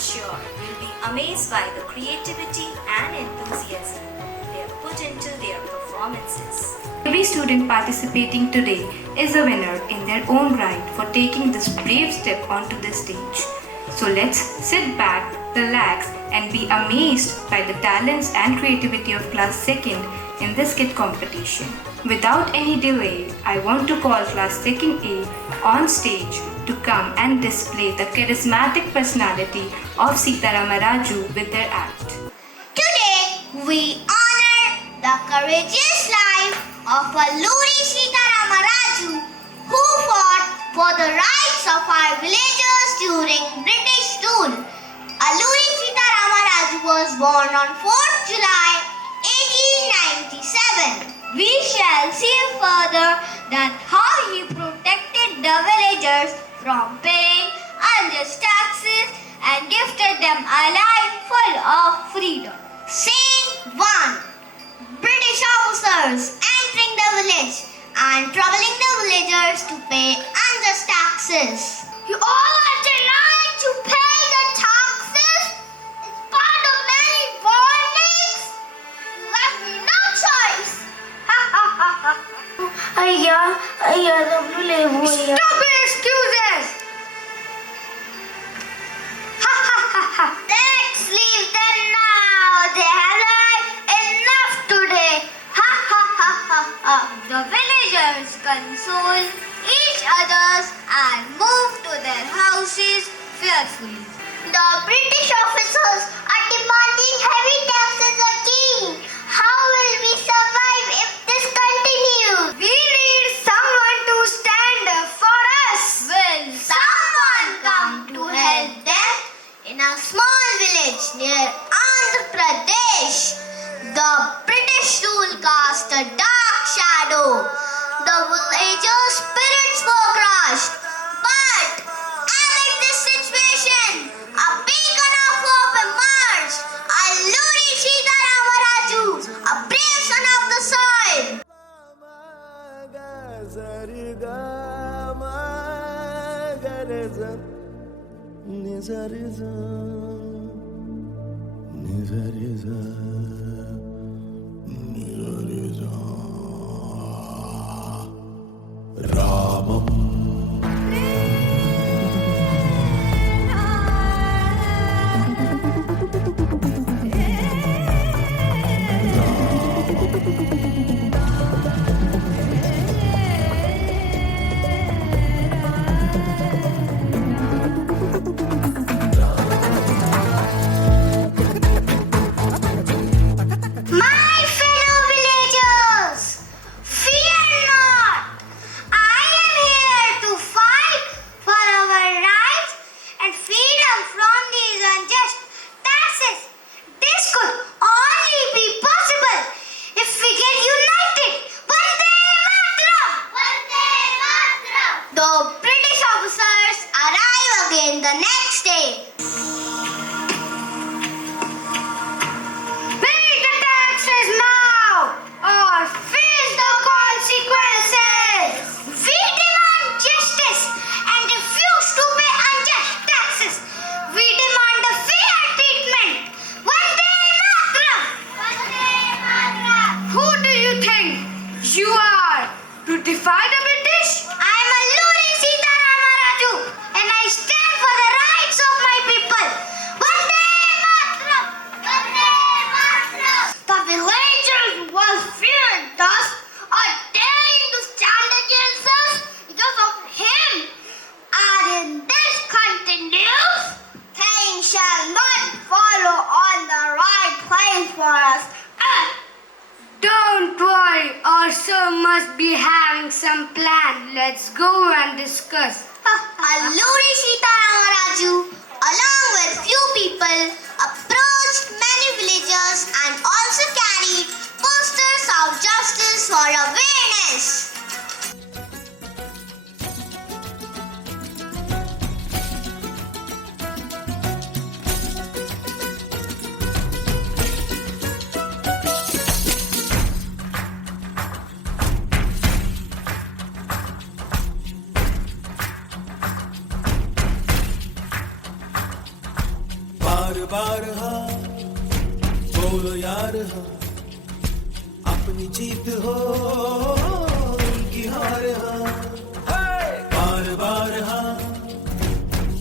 sure you'll be amazed by the creativity and enthusiasm they have put into their performances. Every student participating today is a winner in their own right for taking this brave step onto the stage. So let's sit back, relax, and be amazed by the talents and creativity of class 2nd in this skit competition. Without any delay, I want to call class 2nd A on stage to come and display the charismatic personality of Sitaramaraju with their act. Today, we honor the courageous life of Alluri Sitaramaraju, who fought for the rights of our villagers during British rule. Alluri Sitaramaraju was born on 4th July 1897. We shall see further that how he protected the villagers from paying unjust taxes and gifted them a life full of freedom. Scene 1. British officers entering the village and troubling the villagers to pay unjust taxes. You all are denied to pay the taxes? It's part of many warnings. You left me no choice. Stupid excuses. Let's leave them now. They have learned enough today. The villagers console each other and move to their houses fearfully. The British officers are demanding heavy taxes again. How will we survive if this continues? We need someone to stand up for us. Will someone come to help them? In a small village near Andhra Pradesh, the British rule cast a dark shadow. The villagers' spirits were crushed. But amid this situation, a beacon of hope emerged. Alluri Sitaramaraju, a brave son of the soil. My fellow villagers, fear not. I am here to fight for our rights and freedom from these unjust taxes. This could only be possible if we get united. Vande Mataram! Vande Mataram! The British officers arrive again the next day. Pay the taxes now or face the consequences. We demand justice and refuse to pay unjust taxes. We demand a fair treatment. Vande Mataram! Vande Mataram! Who do you think you are to defy the British? I am Alluri Sitaramaraju and I stand for the rights of my people. Vande Mataram! Vande Mataram! The villagers was feared thus are daring to stand against us because of him. And in this continues, pain shall not follow on the right place for us. Don't worry, our sir must be having some plan. Let's go and discuss. Alluri Sitaramaraju, along with few people, approached many villagers and also carried posters of justice for awareness. बार बार हाँ बोलो यार हाँ, अपनी जीत हो उनकी हार हाँ, बार बार हाँ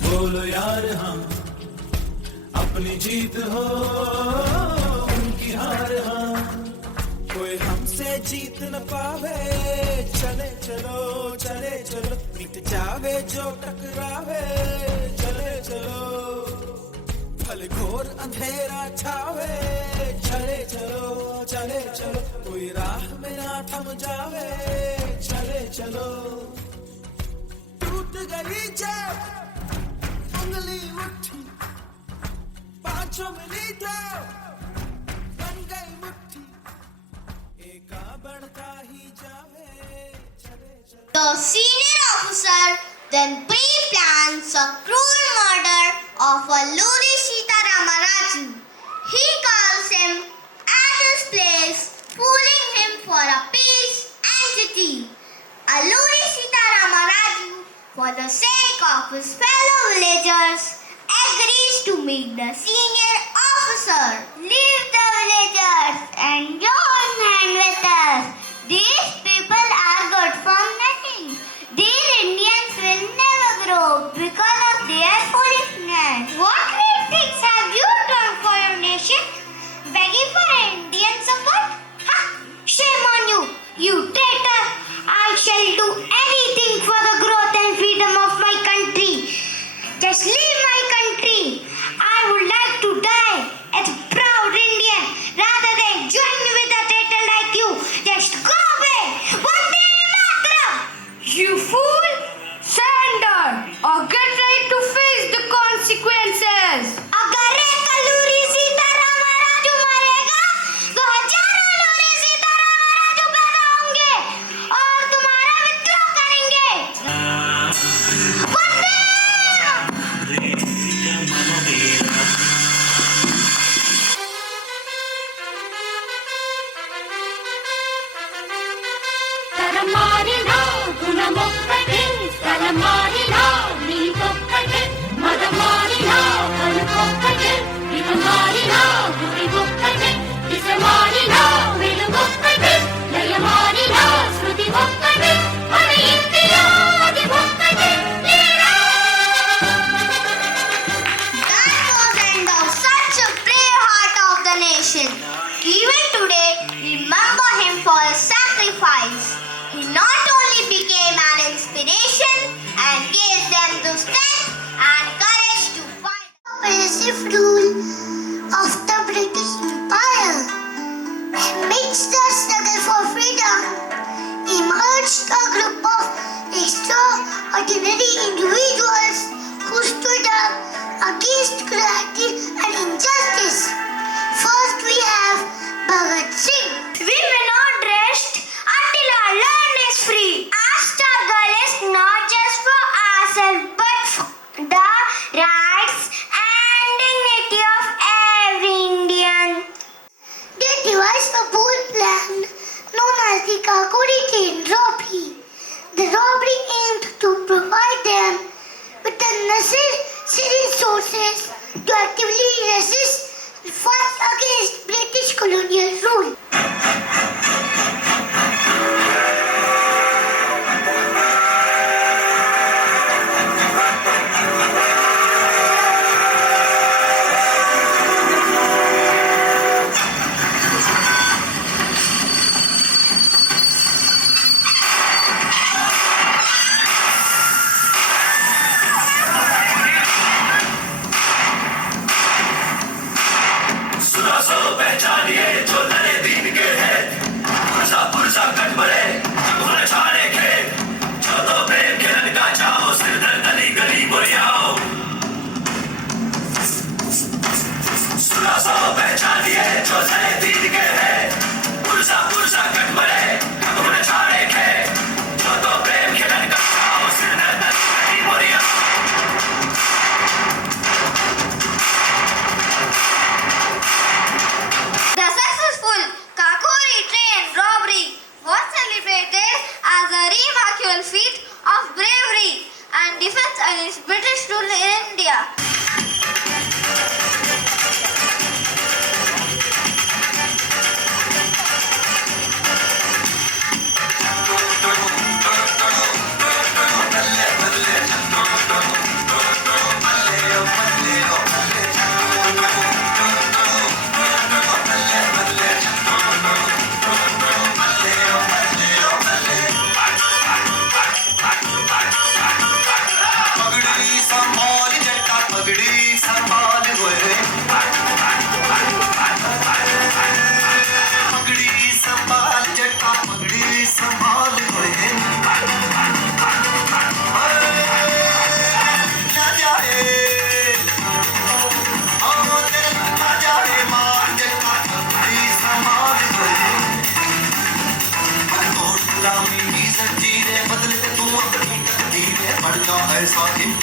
बोलो यार हाँ, अपनी जीत हो उनकी हार हाँ, कोई हमसे जीत न पावे, चले चलो चले चलो, मिट जावे जो टकरावे, चले चलो, भले घोर अंधेरा छावे, चले चलो चले चलो, कोई राह में ना थम जावे, चले चलो, टूट गई जब उंगली मुट्ठी, पांचों मिली तो बन गई मुट्ठी, एका बढ़ता ही जावे, चले चलो। The senior officer then pre-plans a cruel murder of Alluri Sitarama Raju. He calls him at his place, fooling him for a peace entity. Alluri Sitarama Raju, for the sake of his fellow villagers, agrees to meet the senior officer. Leave the villagers and join hand with us. These people are good for nothing. These Indians will never grow because of their foolishness. What great things have you done for your nation? Begging for Indian support? Ha! Shame on you, you traitor! I shall do anything for the growth and freedom of my country. Just leave my country. I would like to die as a proud Indian rather than join with a traitor like you. Just go away. Vande Mataram. You fool! Surrender or get ready to face the consequences! अगर एक अल्लूरी सीतारामा राजू मरेगा तो हजारों अल्लूरी सीतारामा राजू पैदा होंगे और तुम्हारा विद्रोह करेंगे। वंदे తలమారినా గుణమొక్కటి తలమారినా నీకొక్కటి మదమారినా పలుకొక్కటి ఇదమారినా గుడికొక్కటి దిశమారినా వెలుగొక్కటి లయమారినా శృతి ఒక్కటి మన ఇంటిలో అది ఒక్కటి That was the end of such a brave heart of the nation. Even today, remember him for his sacrifice. He not only became an inspiration and gave them the strength and courage to fight the oppressive rule of the British Empire. Amidst the struggle for freedom, emerged a group of extraordinary individuals who stood up against cruelty and injustice. First we have Bhagat Singh. We may not rest until our land is free. Our struggle is not just for ourselves but for the rights and dignity of every Indian. They devised a bold plan known as the Kakori train robbery. The robbery aimed to provide them with the necessary resources to actively resist and fight against British colonial rule. सुना सो पहचानिए जो लड़े दी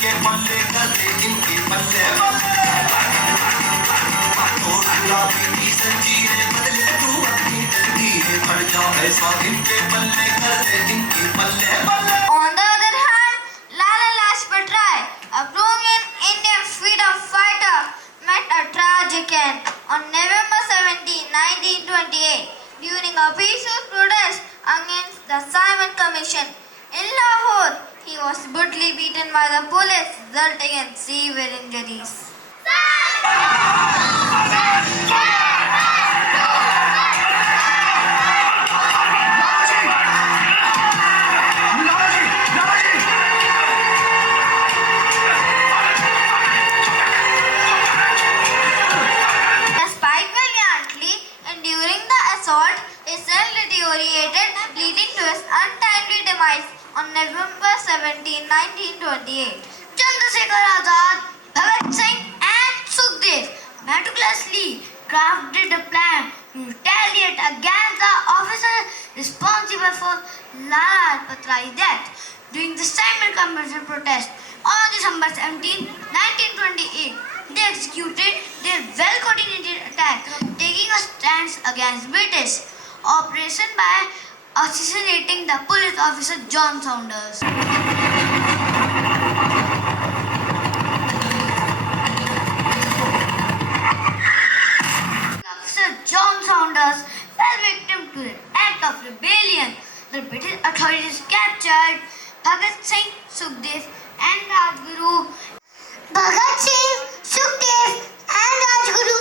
इनके पल्ले गले इनके पल्ले तोड़ गुलाबी की जंजीरें बदले तू अपनी तकदीरें पड़ जाओ ऐसा इनके पल्ले गले इनके पल्ले On the other hand, Lala Lajpat Rai, a prominent Indian freedom fighter, met a tragic end on November 17, 1928, during a peaceful protest against the Simon Commission. In Lahore, he was brutally beaten by the police, resulting in severe injuries. Despite valiantly enduring the assault, his health deteriorated, leading to his untimely demise on November 17, 1928. Chandrasekhar Azad, Bhagat Singh and Sukhdev meticulously crafted a plan to retaliate against the officer responsible for Lala Lajpat Rai's death during the Simon Commission protest on December 17, 1928. They executed their well-coordinated attack, taking a stance against British operation by assassinating the police officer John Saunders. Officer John Saunders fell victim to an act of rebellion. The British authorities captured Bhagat Singh, Sukhdev and Rajguru. Bhagat Singh, Sukhdev and Rajguru,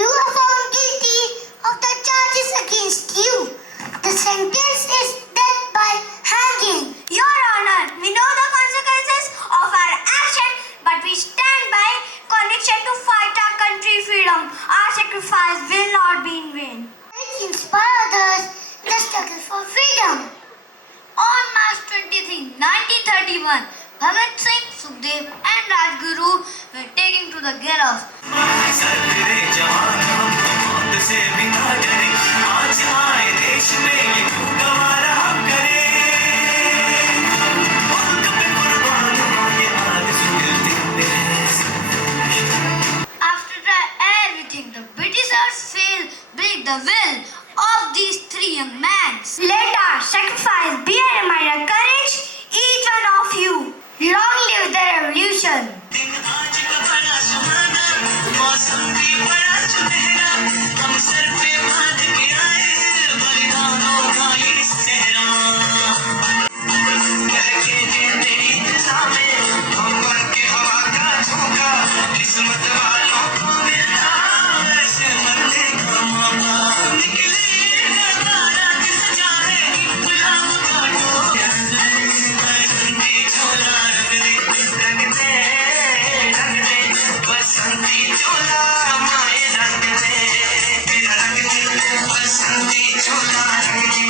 you are found guilty of the charges against you. The sentence is death by hanging. Your Honor, we know the consequences of our action, but we stand by conviction to fight our country freedom. Our sacrifice will not be in vain. Let's inspire others in the struggle for freedom. On March 23, 1931, Bhagat Singh, Sukhdev and Rajguru were taken to the gallows. Sir तेरे जवान हम मौत से भी ना डरे आज आए देश में ये क्यों गवारा करे मुल्क पे कुर्बान हो ये आरज़ू दिल में After everything, the Britishers failed to break the will of these three young men. Let our sacrifice be a reminder of courage, each one of you. Long live the revolution. दिन आज का बड़ा सुहाना मौसम भी बड़ा सुनहरा हम सर पे बांध के आए बलिदानों का ये सेहरा कह के दे तेरी दिशा में हम बन के हवा का झोंका किस्मत वालों को मिलता ऐसे मरने का मौका निकले नजारा किस चाहे गुलाम का टोला बसंती चोला रंग दे बसंती चोला माए रंग दे बसंती चोला रंग दे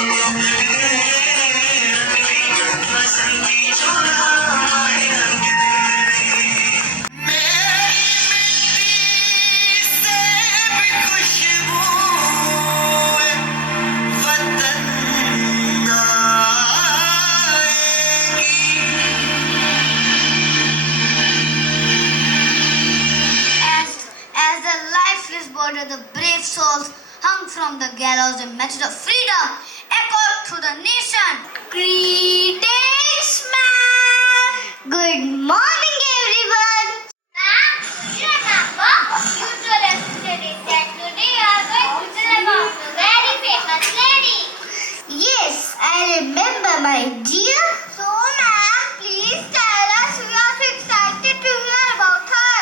बसंती चोला माए रंग दे मेरी मिट्टी से भी खुशबू वतन आएगी As the lifeless body of the brave souls hung from the gallows, the message of freedom echoed through the nation. Greetings, ma'am. Good morning, everyone. Ma'am, remember you told us today that today you are going to tell about a very famous lady. Yes, I remember, my dear. So, ma'am, please tell us. We are so excited to hear about her.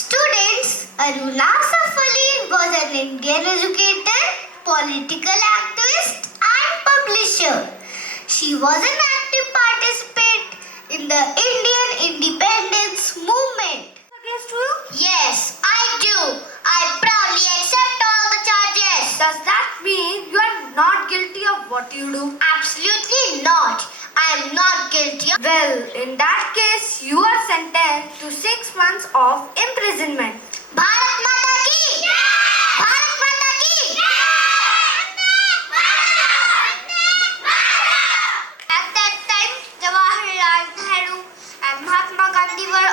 Students, Aruna Safali was an Indian educator, political activist and publisher. She was an active participant in the Indian independence movement. Yes, I do. I proudly accept all the charges. Does that mean you are not guilty of what you do? Absolutely not. I am not guilty. Well, in that case, you are sentenced to 6 months of imprisonment. Bharat Mata ki! Bharat Mata ki! At that time, Jawaharlal Nehru and Mahatma Gandhi were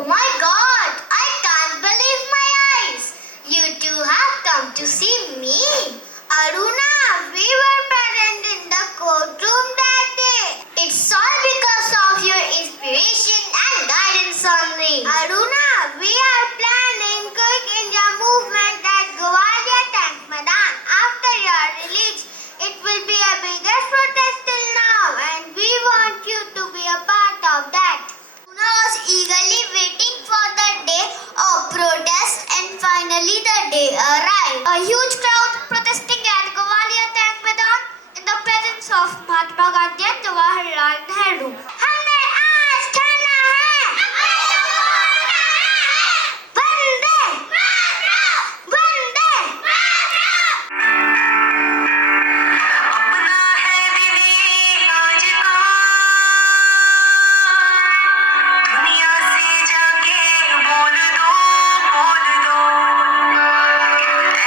Oh my god, I can't believe my eyes. You two have come to see me. Aruna, we were present in the courtroom that day. It's all because of your inspiration and guidance only. Aruna, we are planning Quick India movement at Gwalia Tank Madan. After your release, it will be a biggest protest till now and we want you to be a part of that. Aruna was eagerly waiting for the day of protest and finally the day arrived. A huge crowd protesting at Gwalia Tank Madan in the presence of Mahatma Gandhi and Jawaharlal Nehru. हमने आज ठाना है वंदे वंदे अपना है दिली आज का दुनिया से जाके बोल दो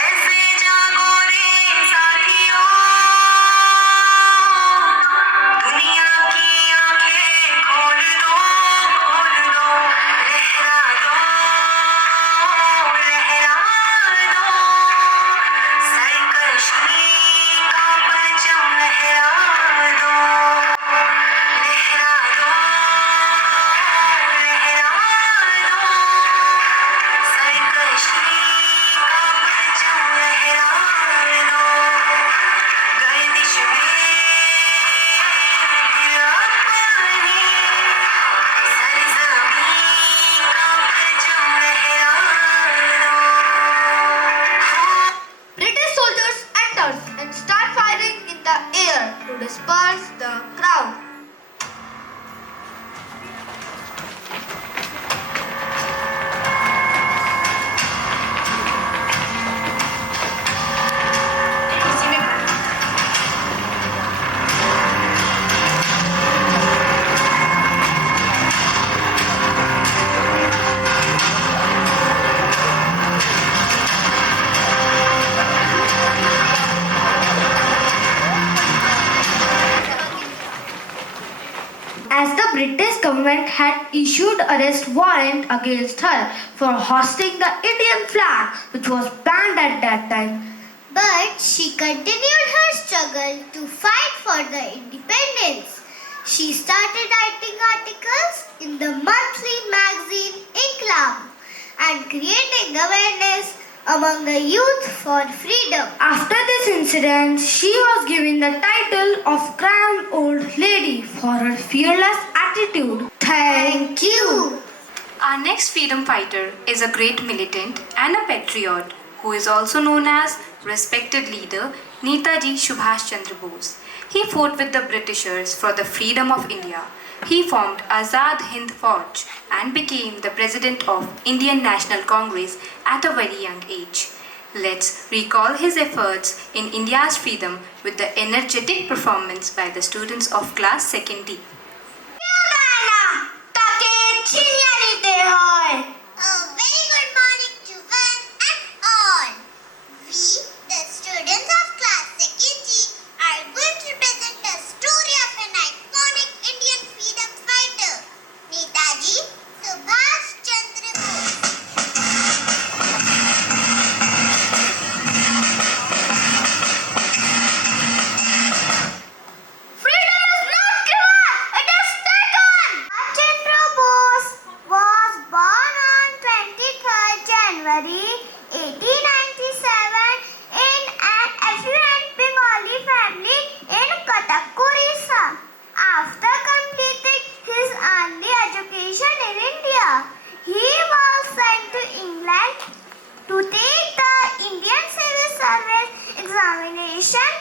ऐसे जागो रे साथियों दुनिया की आंखें खोल दो लहरा दो सरकशी का परचम लहरा दो सरकशी का परचम लहरा दो गर्दिश में हिला पानी सरजमीं का परचम लहरा दो British soldiers entered and start firing in the air to disperse the crowd. As the British government had issued arrest warrant against her for hosting the Indian flag, which was banned at that time. But she continued her struggle to fight for the independence. She started writing articles in the monthly magazine Inklam and creating awareness among the youth for freedom. After this incident, she was given the title of Grand Old Lady for her fearless attitude. Thank you. Our next freedom fighter is a great militant and a patriot who is also known as respected leader Netaji Subhash Chandra Bose. He fought with the Britishers for the freedom of India. He formed Azad Hind Fauj and became the president of Indian National Congress at a very young age. Let's recall his efforts in India's freedom with the energetic performance by the students of class 2nd D. A very good morning to one and all. We, the students of class 2nd G, are going to present the story of an iconic Indian freedom fighter, Netaji Subhash Chandra Bose. Freedom is not given, it is taken. Chandra Bose was born on 23rd January 1897 in an affluent Bengali family in Cuttack, Orissa. After completing his early education in India, he was sent to England to take the Indian Civil Service examination.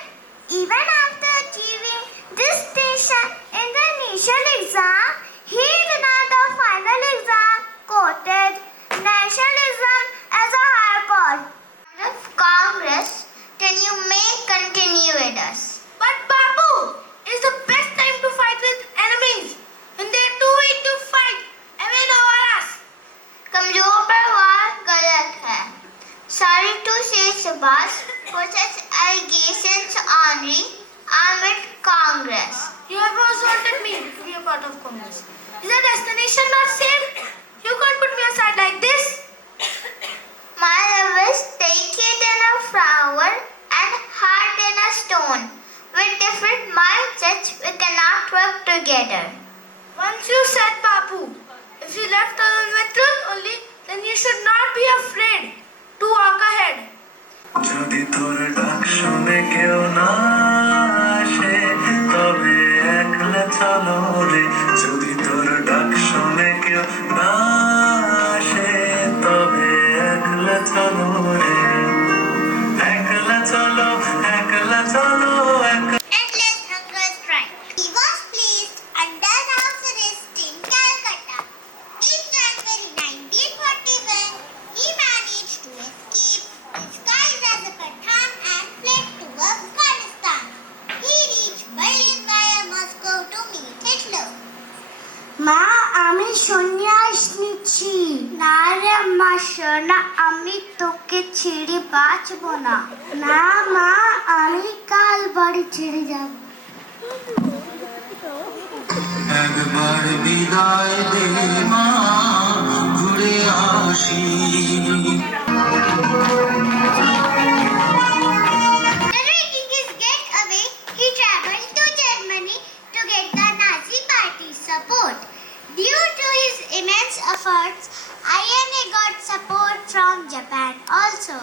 Even after achieving distinction in the initial exam, he denied the final exam, quoted nationalism as a higher cause. Of Congress, then you may continue with us. But Babu, is the best time to fight with enemies. And they're too weak to fight. Even over us. कमजोर पर वार गलत है. Sorry to say, Subhash, for such allegations honoring amid Congress. You have assaulted me to be a part of Congress. Is the destination not safe? You can't put He should not be afraid to walk ahead. যদি তোর ডাক শুনে কেউ না আসে তবে একলা চলো রে যদি তোর ডাক শুনে কেউ না আসে তবে একলা চলো রে একলা চলো একলা চলো Endless hunger strike. He was placed under house arrest in Calcutta. In January 1941, he managed to escape disguised as a Pathan and fled to Afghanistan. He reached Berlin via Moscow to meet Hitler. মা আমি সন্ন্যাস নিচ্ছি না রে মা সোনা আমি তোকে ছেড়ে বাঁচব না না মা আমি কাল বাড়ি ছেড়ে যাব একবার বিদায় দে মা ঘুরে আসি Taking his getaway, he traveled to Germany to get the Nazi party's support. Due to his immense efforts, INA got support from Japan also.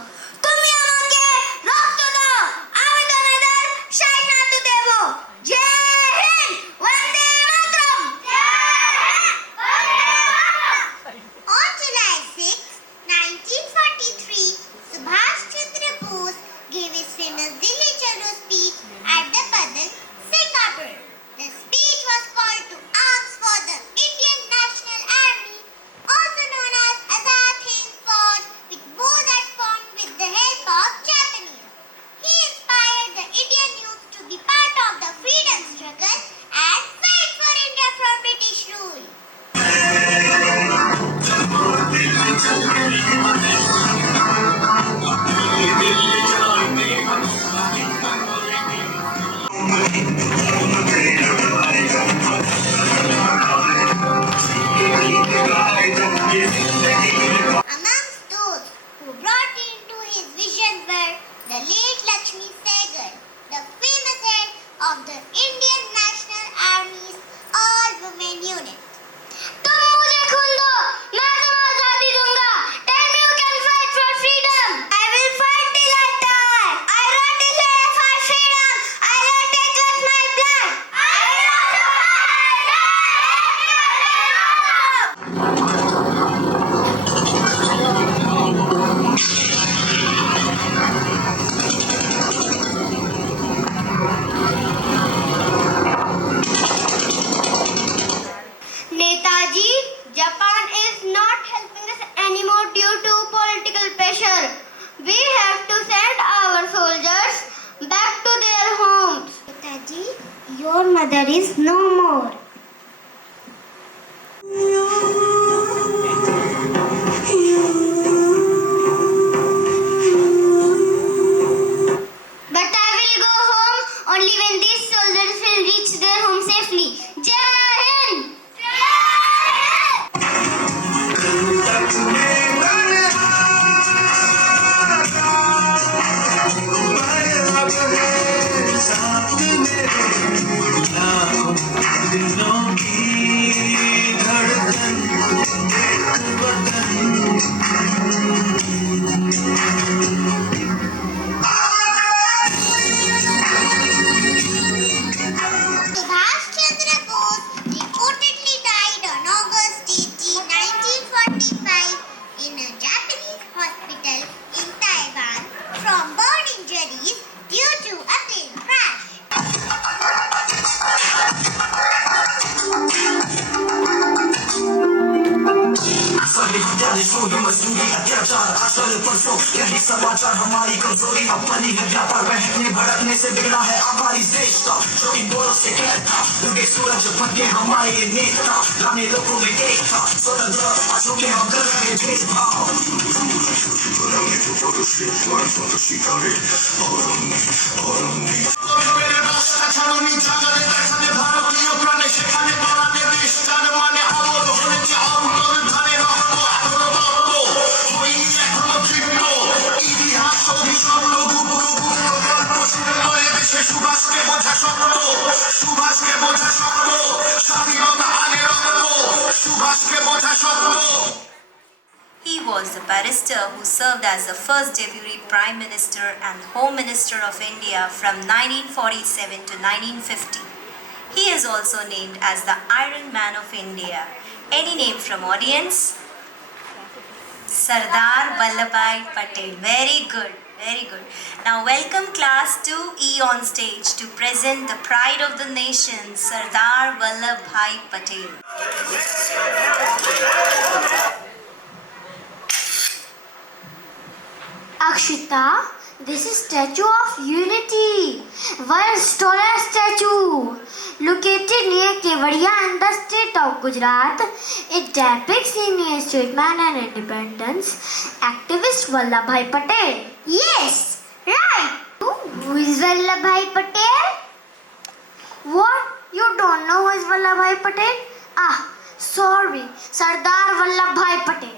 তুমি আমাকে রক্ত দাও আমি তোমাদের স্বাধীনতা দেব জয় হিন্দ বন্দে মাতরম On July 6, 1943, Subhash Chandra Bose gave his famous Dilli Chalo speech at the Badal, Singapore. The speech was called to arms for the Indian National Army, also known as Azad Hind Fauj, which Bose had formed with the help of Japanese. He inspired the Indian youth to be part of the freedom struggle and fight for India from British rule. Amongst those who brought into his vision were the late Lakshmi Sehgal, the famous head of the Indian National Army's all-women unit. तुम मुझे खून दो, मैं तुम्हें आजादी दूंगा. Tell me you can fight for freedom. I will fight till I die. I won't delay for freedom. I will take with my blood. I will Netaji, Japan is not helping us anymore due to political pressure. We have to send our soldiers back to their homes. Netaji, your mother is no more. But I will go home only when these soldiers will reach their home safely. Jai Hind! दिलों की धड़कन Subhash Chandra Bose reportedly died on August 18, 1945 in a Japanese hospital in Taiwan from burn injuries due to a plane crash. समाचार हमारी कमजोरी अपनी व्यापार बहकने भड़कने से बिगड़ा है हमारी देश का जो इन बोलों से कहता डूबे सूरज बनके हमारे नेता लाने लोगों में एकता स्वतंत्र आंसू के हम कर रहे भेदभाव भारतीय प्राणे সেখানে পালাতে দেশ তার মানে অমর হয়েছে অন্তর ধারে রক্ত ইতিহাস অভিশপ্ত গল্প শুরু করে দেশে সুভাষকে বোঝা শক্ত সুভাষকে বোঝা শক্ত স্বাধীনতা আগে রক্ত সুভাষকে বোঝা শক্ত He was was the barrister who served as the first Deputy Prime Minister and Home Minister of India from 1947 to 1950. He is also named as the Iron Man of India. Any name from audience? Sardar Vallabhbhai Patel. Very good, very good. Now welcome class 2E on stage to present the pride of the nation, Sardar Vallabhbhai Patel. Akshita, this is Statue of Unity, world's tallest statue. Located near Kevadia in the state of Gujarat, it depicts Indian statesman and independence activist Vallabhbhai Patel. Yes, right. Who is Vallabhbhai Patel? What? You don't know who is Vallabhbhai Patel? Sorry, Sardar Vallabhbhai Patel.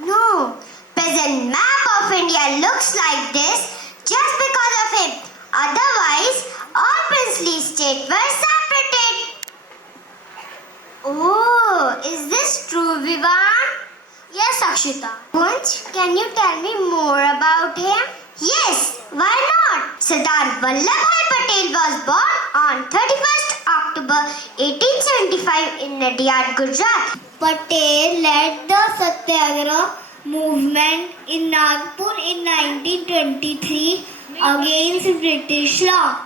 No, present map of India looks like this just because of him. Otherwise, all princely states were separated. Oh, is this true, Vivan? Yes, Akshita. Once, can you tell me more about him? Yes, why not? Sardar Vallabhbhai Patel was born on 31st October 1875 in Nadia, Gujarat. Patel led the Satyagraha movement in Nagpur in 1923 against British law.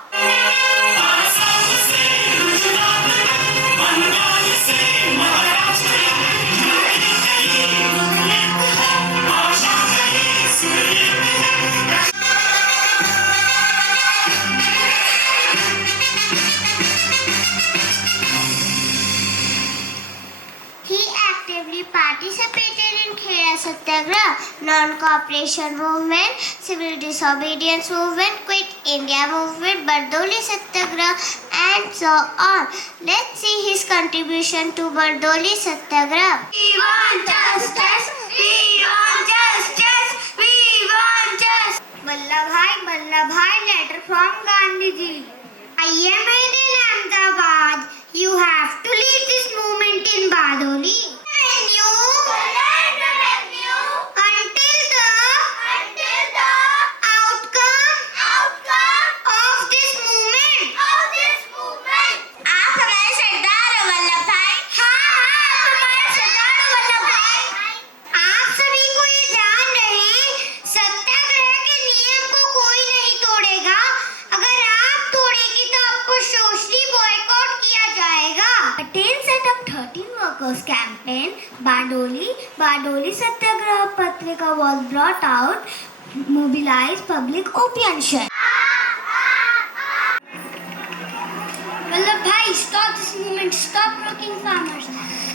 He actively participated in Khera Satyagraha, non-cooperation movement, civil disobedience movement, quit India movement, Bardoli Satyagraha, and so on. Let's see his contribution to Bardoli Satyagraha. We want justice! We want justice! We want justice! Vallabhbhai letter from Gandhiji. I am in Ahmedabad. You have to lead this movement in Badoli. Until the outcome of this movement. आप हमारे सरदार हो वल्लभभाई. हाँ, आप हमारे सरदार हो वल्लभभाई. आप सभी को ये ध्यान रहे, सत्याग्रह के नियम को कोई नहीं तोड़ेगा. अगर आप तोड़ेगी तो आपको सोशली बॉयकॉट किया जाएगा. Patel set up 13 workers campaign. Badoli Satyagraha Patrika was brought out, mobilized public opinion. Vallabhbhai, stop this movement. Stop blocking farmers.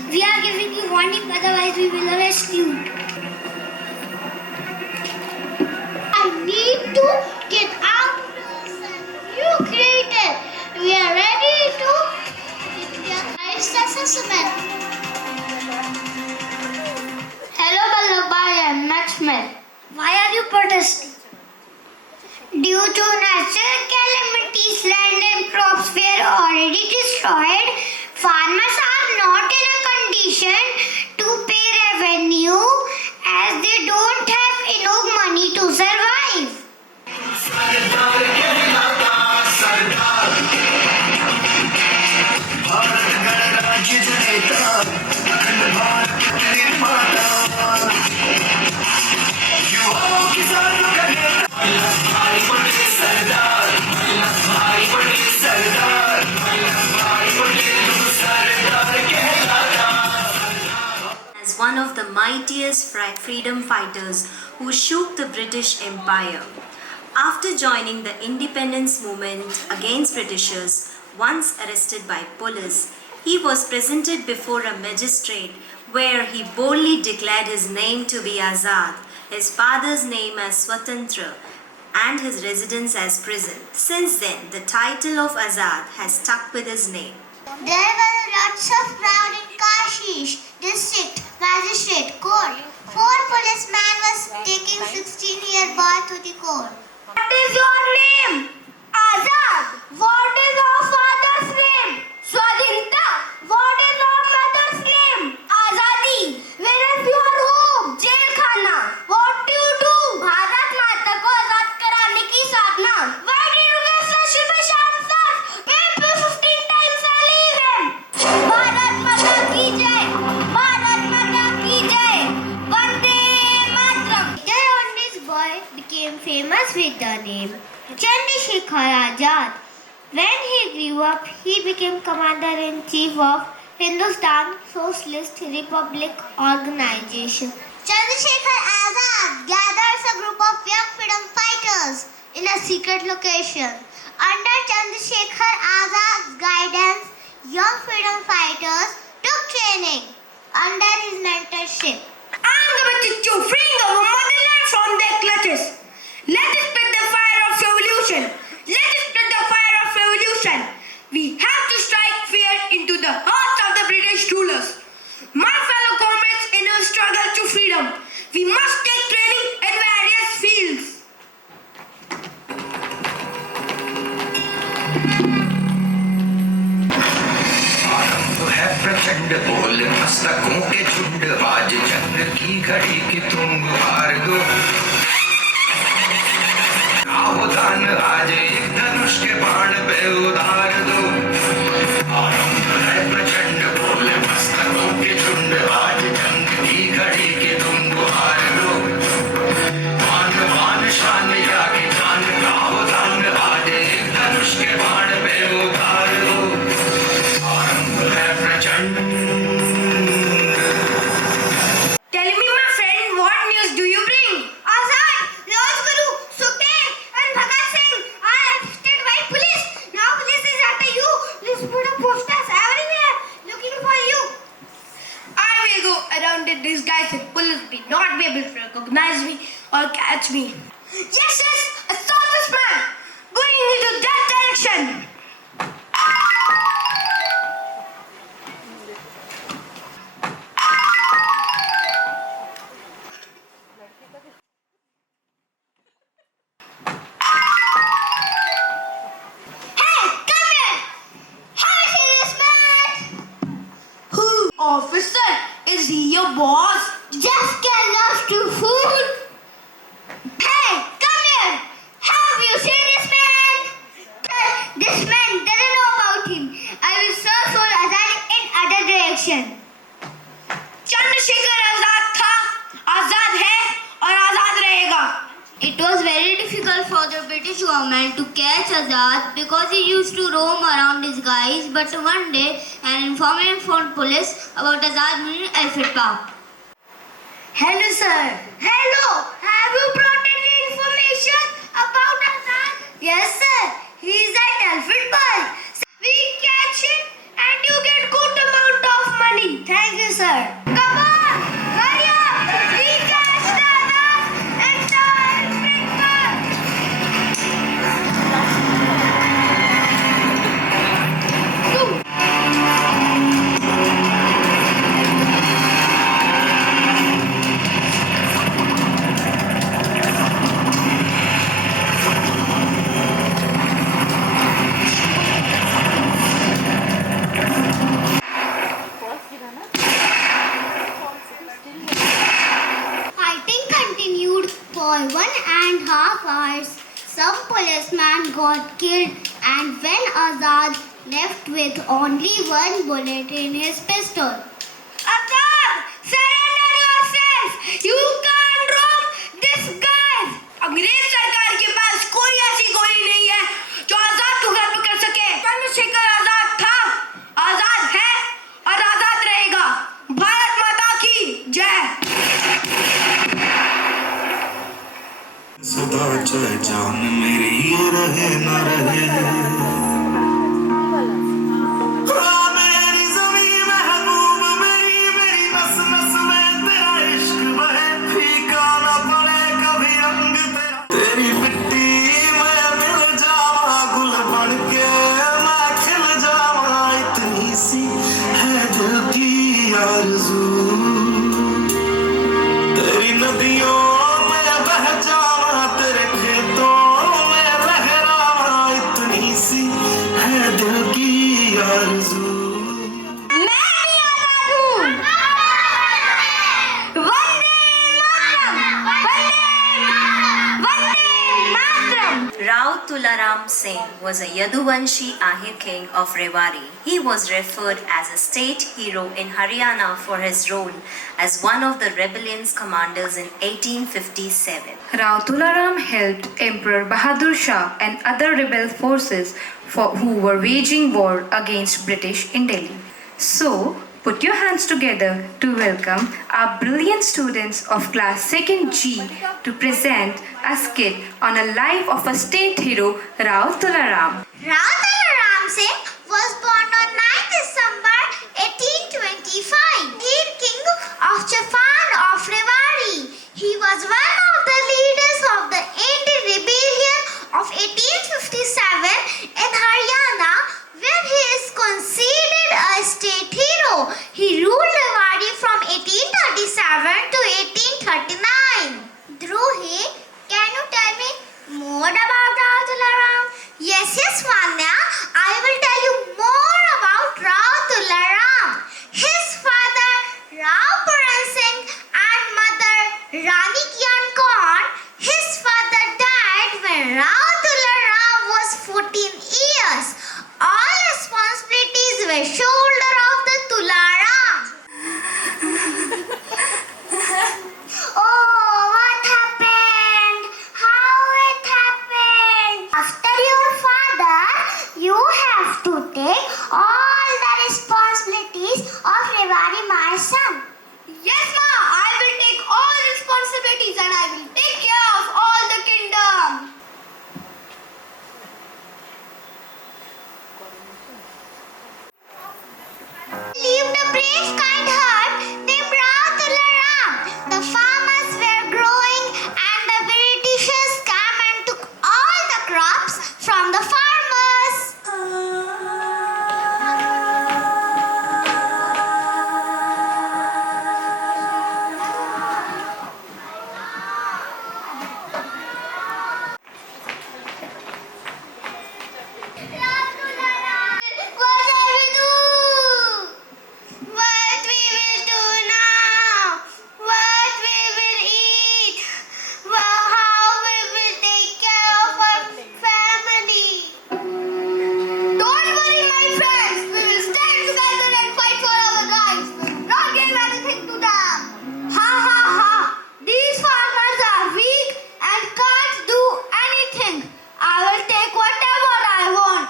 We are giving you warning, otherwise we will arrest you. I need to get out of the you created. We are ready to assessment. Hello, Vallabhbhai, I am Maxwell. Why are you protesting? Due to natural calamities, land and crops were already destroyed. Farmers are not in a condition to pay revenue as they don't have enough money to survive. As one of the mightiest freedom fighters who shook the British Empire. After joining the independence movement against Britishers, once arrested by police, he was presented before a magistrate where he boldly declared his name to be Azad, his father's name as Swatantra, and his residence as prison. Since then, the title of Azad has stuck with his name. There were lots of crowd in Kashish district magistrate court. 4 policemen was taking 16-year boy to the court. What is your name? Azad. What is our father's name? Swadhinta. What is our mother's name? Azadi. Where is your home? was with the name Chandrasekhar Azad. When he grew up, he became Commander-in-Chief of Hindustan Socialist Republic Organization. Chandrasekhar Azad gathers a group of young freedom fighters in a secret location. Under Chandrasekhar Azad's guidance, young freedom fighters took training under his mentorship. I'm committed to freeing our motherland from their clutches. Let us spread the fire of revolution. Let us spread the fire of revolution. We have to strike fear into the hearts of the British rulers. My fellow comrades in our struggle to freedom, we must take training in various fields. आरंभ है प्रचंड बोल मस्तकों के झुंड आज जंग की घड़ी की तुम हार दो सावधान आज एक धनुष के बाण पे उधार दो आरंभ है प्रचंड बोल मस्तकों के झुंड आज जंग की घड़ी की तुम हार दो मान मान शान या की जान सावधान आज एक धनुष के बाण पे उधार दो Tell me, my friend, what news do you bring? Azad, Rajguru, Sukhdev, and Bhagat Singh are arrested by police. Now police is after you. Please put up posters everywhere looking for you. I will go around in disguise and police will not be able to recognize me or catch me. Yes, I saw this man going into that direction. Officer, is he your boss? Just get lost to food. Hey, come here. Have you seen this man? This man doesn't know about him. I will search for Azad in other direction. Chandrasekhar Azad था, आजाद है और आजाद रहेगा. It was very difficult for the British government to catch Azad because he used to roam around disguise. But one day, an informant informed police about Azad in Elephant Park. Hello, sir. Hello. Have you brought any information about Azad? Yes, sir. He is at Elephant Park. We catch him and you get good amount of money. Thank you, sir. Come on, hurry up. We catch the Azad and the Elephant Park. Fighting continued for 1.5 hours. Some policemen got killed, and when Azad left with only one bullet in his pistol. Azad, surrender yourself! You can't roam this guys! अंग्रेज सरकार के पास कोई ऐसी गोली नहीं है जो आजाद को घर पकड़ सके. चंद्रशेखर आजाद था, आजाद है और आजाद रहेगा. भारत माता की जय. सदा चाहे जान मेरी ये रहे न रहे मेरी ज़मीं महबूब मेरी मेरी नस नस में तेरा इश्क बहे फीका न पड़े कभी रंग तेरा तेरी मिट्टी में मिल जावा गुल बन के मैं खिल जावा इतनी सी है दिल की आरज़ू तेरी नदियों में बह जावा तेरे खेतों में लहरावा इतनी सी Tularam Singh was a Yaduvanshi Ahir king of Rewari. He was referred as a state hero in Haryana for his role as one of the rebellion's commanders in 1857. Rao Tularam helped Emperor Bahadur Shah and other rebel forces who were waging war against British in Delhi. So, put your hands together to welcome our brilliant students of class 2nd G to present a skit on a life of a state hero, Rao Tularam. Rao Tularam Singh was born on 9 December 1825. He is king of Chapan of Rewari. He was one of the leaders of the Indian rebellion of 1857 in Haryana, where he is considered a state hero. He ruled Rewari from 1837 to 1839. Dhruhi, can you tell me more about Rao Tularam? Yes, Vanya. I will tell you more about Rao Tularam. His father, Rao Puran Singh, and mother, Rani Kian Kaur. His father died when Rao Tularam was 14 years. All responsibilities were shoulder of the Tularam. Oh, what happened? How it happened? After your father, you have to take all the responsibilities of Rewari, my son. Yes, ma. I will take all responsibilities and I will take care of all the kingdom. Lived a brave, kind heart named Rao Tularam. The farmers were growing and the Britishers came and took all the crops from the farmers. What I will do? What we will do now? What we will eat? How we will take care of our family? Don't worry, my friends. We will stand together and fight for our rights. We will not give anything to them. Ha ha ha! These farmers are weak and can't do anything. I will take whatever I want.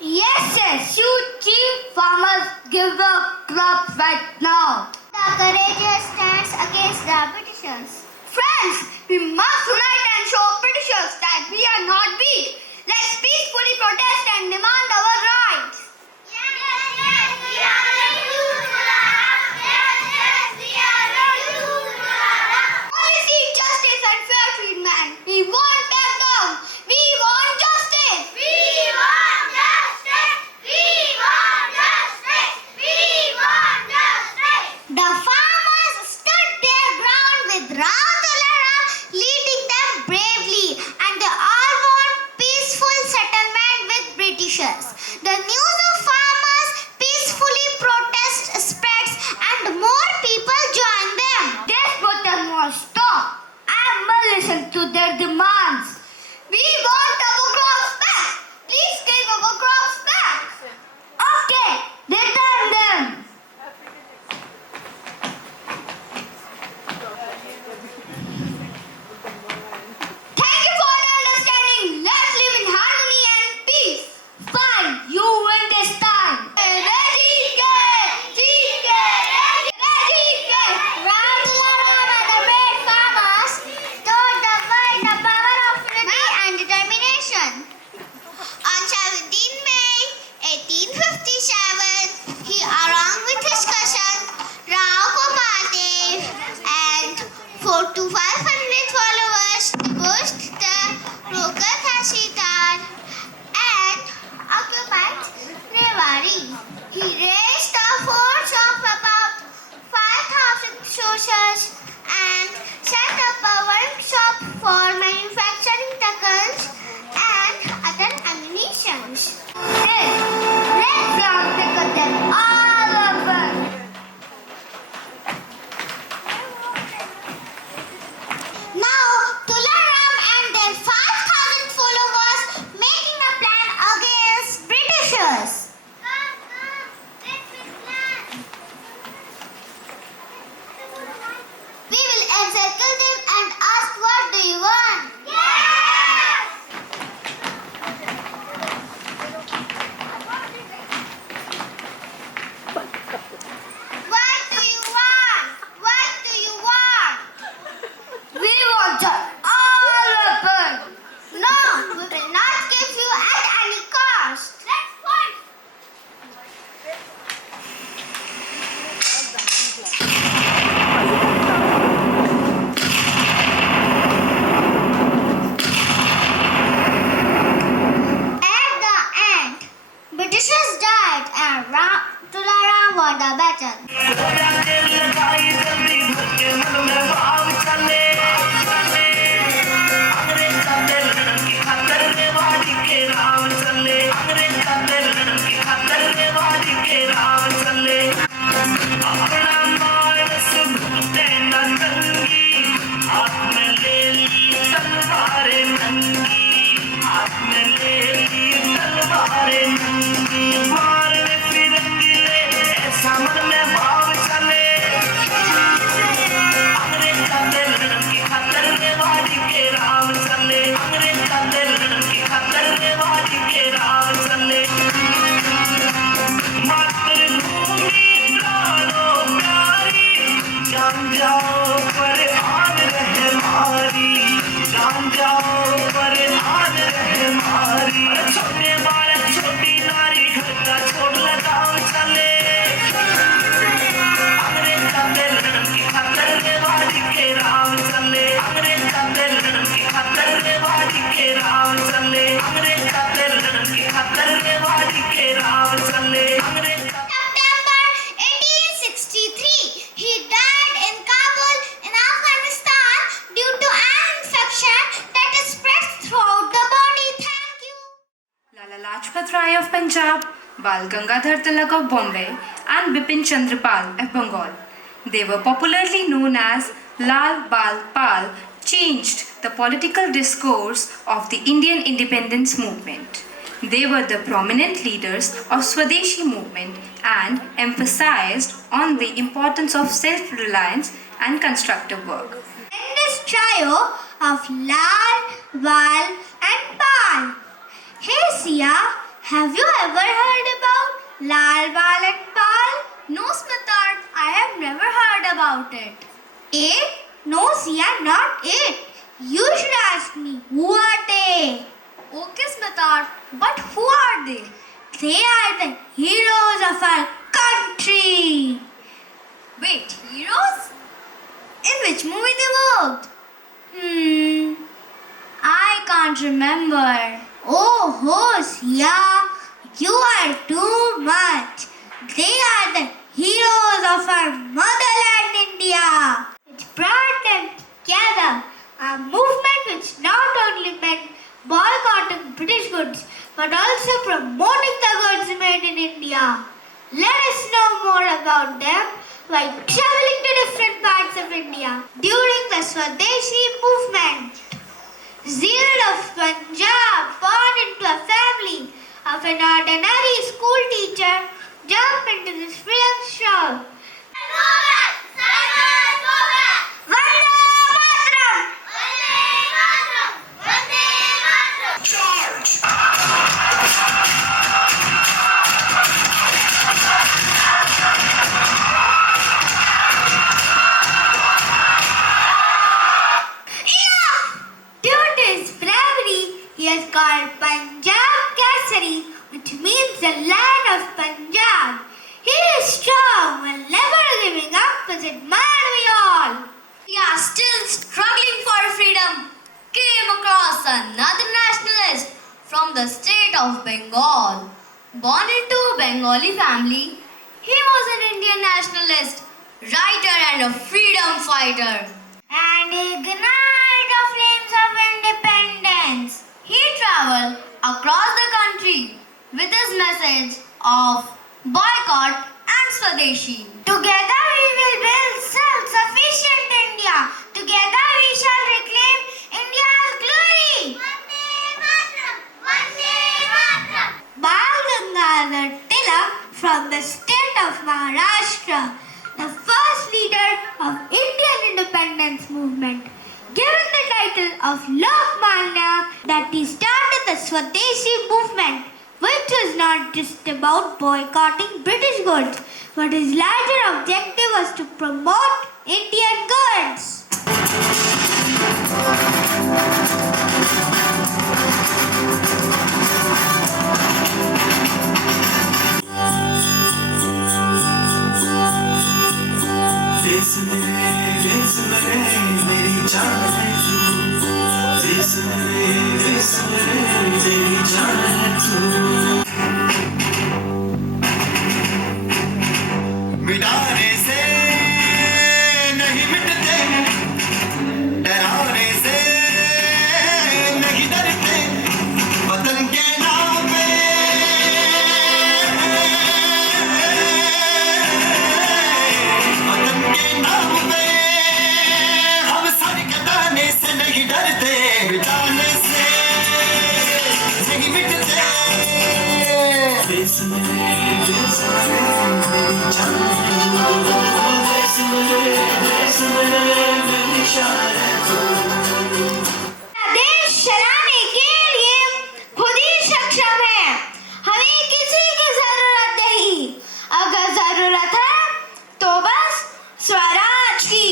Yes, you chief farmers give the crops right now. The courageous stands against the Britishers. Friends, we must unite and show Britishers that we are not weak. Let's peacefully protest and demand our rights. Yes, we are ready to Tularam. Yes, we are ready to Tularam. Only seek justice and fair treatment. We won't back down. We want justice. We want justice. We want justice. We want justice. The farmers stood their ground with Rao Tularam leading them bravely, and they all want peaceful settlement with Britishers. The news of farmers peacefully protest spreads, and more people join them. This protest must stop. I must listen to their demands. We want our crops back. Please give our crops back. Okay, return them. Thank you for the understanding. Let's live in harmony and peace. Fine, you win this time. Ready, Rao Tularam and the brave farmers told the world the power of unity and determination. On 17 May 1857, he, along with his cousin Rao Komadev and 400 to 500 followers, pushed the Roka Tahsildar and occupied Rewari. He raised a force of about 5,000 soldiers and set up a workshop for manufacturing tuckles and other ammunition. Let's not pick them all over. Now, Tularam and their 5,000 followers जान जाओ पर आन रहे मारी, जान जाओ पर आन रहे मारी। छोटे बालक छोटी नारी घर का छोड़ लगाओ चले, अंग्रेज का दिल की खातर रेवाड़ी के राव चले, अंग्रेज का दिल की खातर रेवाड़ी के राव चले, अंग्रेज का दिल की खातर रेवाड़ी के राव चले, अंग्रेज का September 1863, he died in Kabul in Afghanistan due to an infection that is spread throughout the body. Thank you. Lala Lajpat Rai of Punjab, Bal Gangadhar Tilak of Bombay, and Bipin Chandra Pal of Bengal. They were popularly known as Lal Bal Pal, changed the political discourse of the Indian independence movement. They were the prominent leaders of Swadeshi movement and emphasized on the importance of self-reliance and constructive work. In this trio of Lal, Bal and Pal. Hey Sia, have you ever heard about Lal, Bal and Pal? No Smitar, I have never heard about it. It? No Sia, not it. You should ask me, who are they? Okay Smitar, but who are they? They are the heroes of our country. Wait, heroes? In which movie they worked? I can't remember. Oh, Sia, you are too much. They are the heroes of our motherland India. It brought them together, a movement which not only meant boycotting British goods but also promoting the goods made in India. Let us know more about them by traveling to different parts of India during the Swadeshi movement. Zeal of Punjab, born into a family of an ordinary school teacher, jumped into this freedom struggle. Vande Mataram! charge. Due to his bravery, he is called Punjab Kesari, which means the land of Punjab. He is strong and never giving up is admired by all. We are still struggling for freedom. Came across another nationalist from the state of Bengal. Born into a Bengali family, he was an Indian nationalist, writer and a freedom fighter. And ignite the flames of independence. He traveled across the country with his message of boycott and Swadeshi. Together we will build self-sufficient India. Together we shall reclaim India's glory. Bal Gangadhar Tilak from the state of Maharashtra, the first leader of Indian independence movement, given the title of Lokmanya, that he started the Swadeshi movement, which was not just about boycotting British goods, but his larger objective was to promote Indian goods. देश मेरे मेरी जान है तू, देश मेरे मेरी जान है तू। मिटाने से नहीं मिटते, डराने से नहीं डरते, वतन के नाम पे नाम पे हम सर कटाने से नहीं डरते, मिटाने से नहीं मिटते। देश मेरे मेरी जान है तू, देश मेरे मेरी शान है तू। देश चलाने के लिए खुद ही सक्षम है, हमें किसी की जरूरत नहीं। अगर जरूरत है तो बस स्वराज की।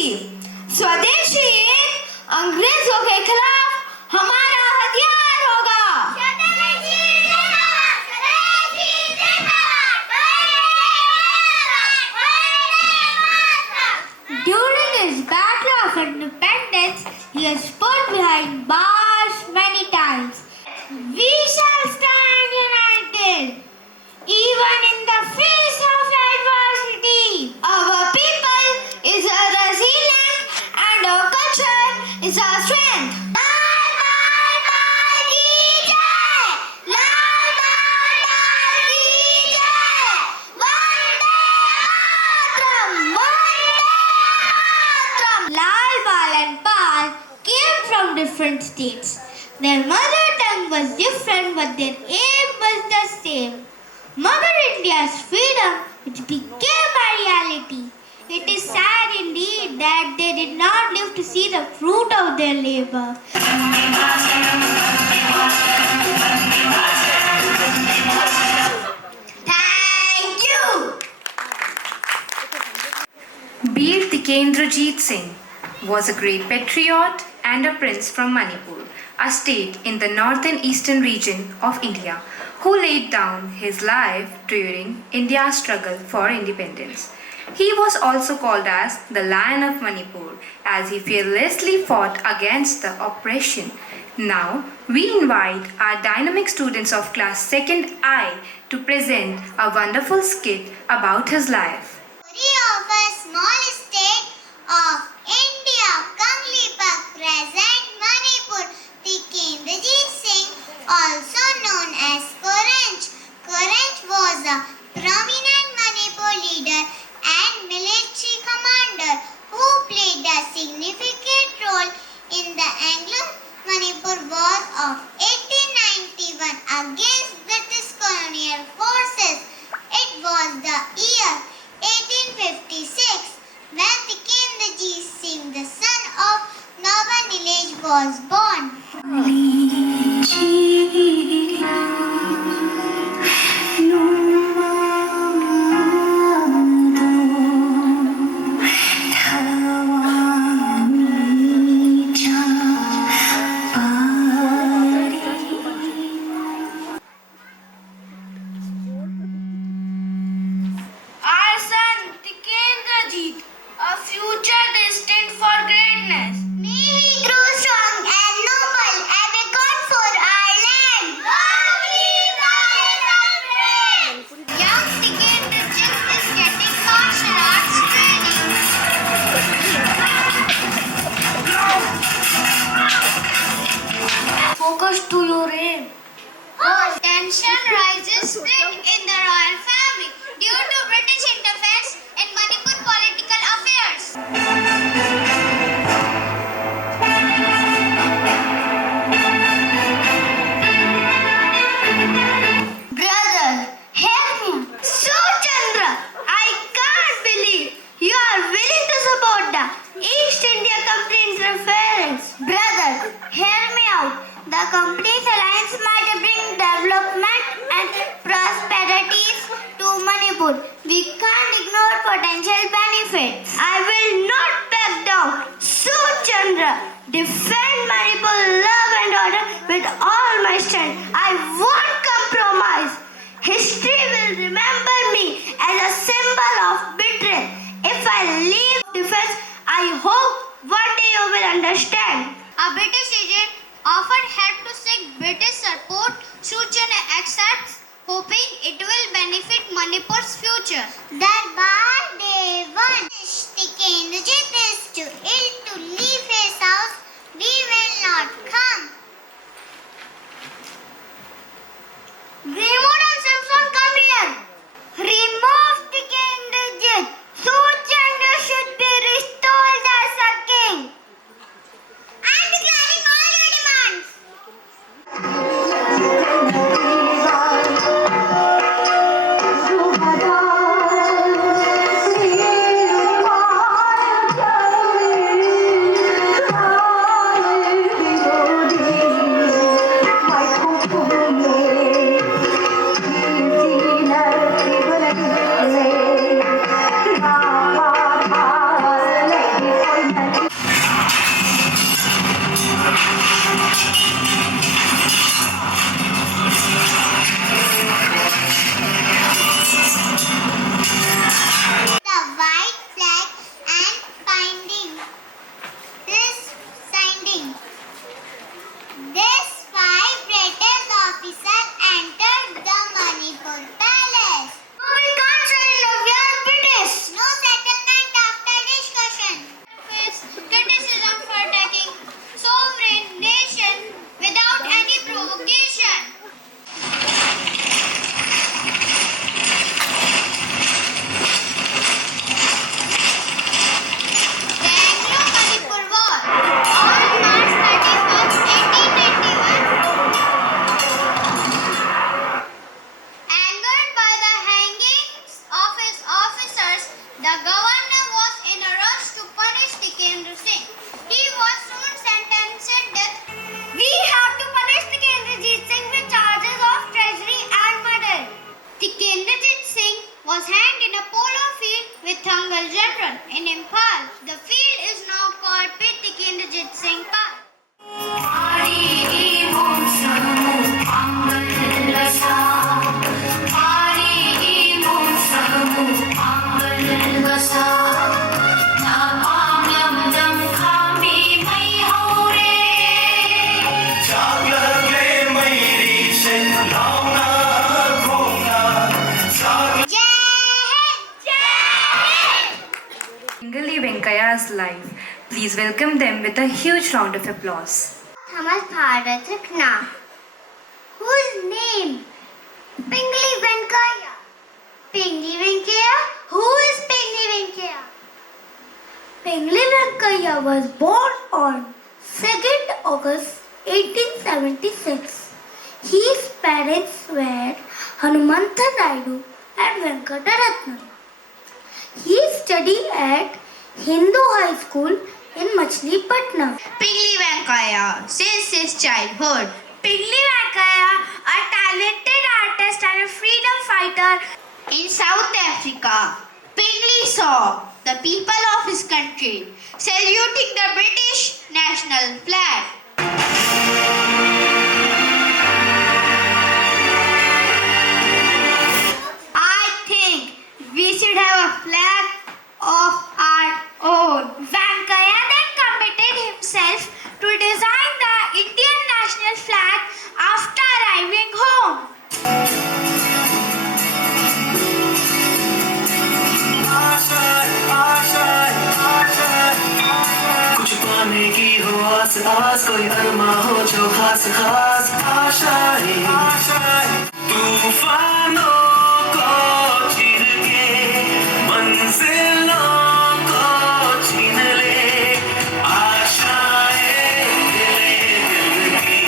स्वदेशी एक अंग्रेजों के खिलाफ हमारा हथियार होगा। During his battle of independence, he has put behind bars many times. We shall stand united, even in the face of adversity. Our people is a resilient and our culture is our strength. Lal Bal Bal ki jai! Lal Bal Bal ki jai! Vande Mataram! Vande Mataram! Lal, Bal and Pal came from different states. Their mother tongue was different, but their aim was the same. Mother India's freedom, which became a reality. It is sad indeed that they did not live to see the fruit of their labor. Thank you. Bir Tikendrajit Singh was a great patriot and a prince from Manipur, a state in the northern eastern region of India, who laid down his life during India's struggle for independence. He was also called as the Lion of Manipur, as he fearlessly fought against the oppression. Now, we invite our dynamic students of class 2nd I to present a wonderful skit about his life. Story of a small state of India, Kanglipak, present Manipur, Tikendrajit Singh, also known as Koranch. Koranch was a prominent Manipur leader and military commander who played a significant role in the Anglo-Manipur War of 1891 against British colonial forces. It was the year 1856 when Tikendrajit Singh, the son of Naba Nilej, was born. Our son Tikendrajit, a future destined for greatness. May he grow strong and noble and be good for our land. Young Tikendrajit is getting martial arts training. Focus to your aim. Tension rises split in the royal family due to British interference in Manipur political affairs. Brother, help me. So Chandra, I can't believe you are willing to support the East India Company interference. Brother, hear me out. The company's alliance might bring development and prosperities to Manipur. We can't ignore potential benefits. I will not back down. So Chandra, defend Manipur love and order with all my strength. I won't compromise. History will remember me as a symbol of betrayal. If I leave defense, I hope one day you will understand. A British agent offered help to seek British support. Suchana accepts, hoping it will benefit Manipur's future. Darbar Day 1. Tikendrajit is too ill to leave his house. We will not come. Remote and Simpson, come here. Remove Tikendrajit. Suchana should be restored as a king. I am declaring all your demands. Singh. He was soon sentenced to death. We have to punish Tikendrajit Singh with charges of treachery and murder. Tikendrajit Singh was hanged in a polo field with Thangal General in Imphal. The field is now called Pit Tikendrajit Singh Park. Pingali Venkaya's live. Please welcome them with a huge round of applause. Thomas Bharat Rakna, whose name? Pingali Venkaya. Pingali Venkaya? Who is Pingali Venkaya? Pingali Venkaya was born on 2nd August 1876. His parents were Hanumantha Naidu and Venkata Ratnam. He studied at Hindu High School in Machilipatnam. Pingali Venkaya, since his childhood. Pingali Venkaya, a talented artist and a freedom fighter. In South Africa, Pingali saw the people of his country saluting the British national flag. I think we should have a flag of our own. Venkaya then committed himself to design the Indian national flag after arriving home. कुछ पाने की हो आस आस, कोई अरमा हो जो खास खास आशाएं तूफानों को चीर के मंजिलों को छीन ले आशाएं दिले दिल की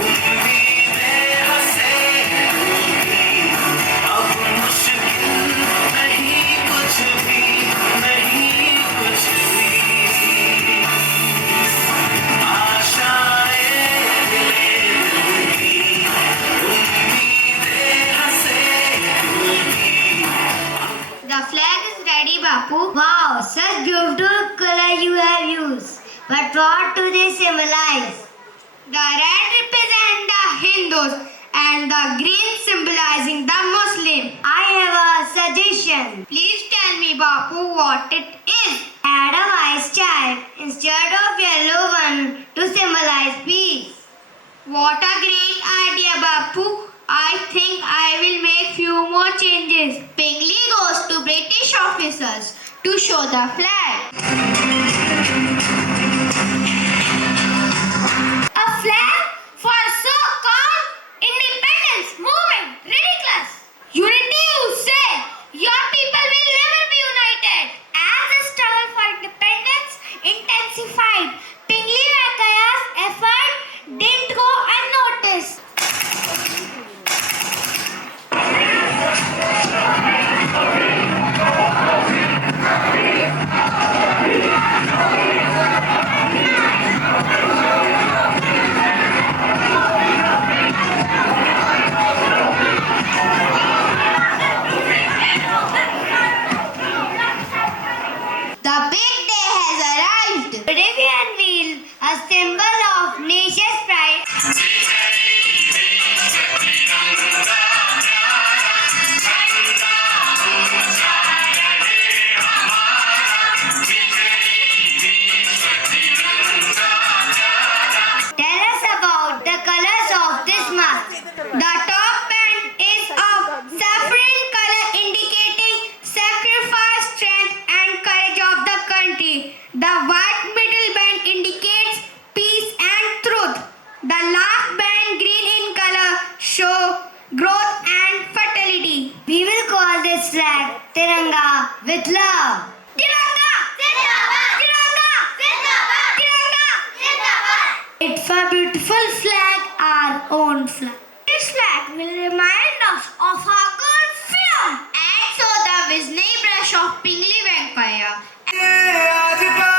उम्मीदें हंसे अब मुश्किल नहीं कुछ भी नहीं कुछ भी आशाएं दिले दिल की उम्मीदें हंसे The flag is ready, Bapu. Wow, such beautiful color you have used. But what do they symbolize? The red represent the Hindus and the green symbolizing the Muslim. I have a suggestion. Please tell me, Bapu, what it is. Add a white child instead of yellow one to symbolize peace. What a great idea, Bapu. I think I will make few more changes. Pingali goes to British officers to show the flag. A flag for so-called independence movement. Ridiculous. Unity, you say? Your people will never be united. As the struggle for independence intensified, Pingali Venkaya's effort didn't go unnoticed. The big day has arrived. Today we unveil a symbol of nation's pride. Tell us about the colors of this mask. The top band is of saffron color indicating sacrifice, strength and courage of the country. The white middle band indicates peace and truth. The last band green in color show growth and fertility. We will call this flag Tiranga with love. Tiranga! Zindabad! Tiranga! Zindabad! Tiranga! Zindabad! It's a beautiful flag, our own flag. This flag will remind us of our good freedom. And so the visionary brush of Pingali Venkaya ये आज का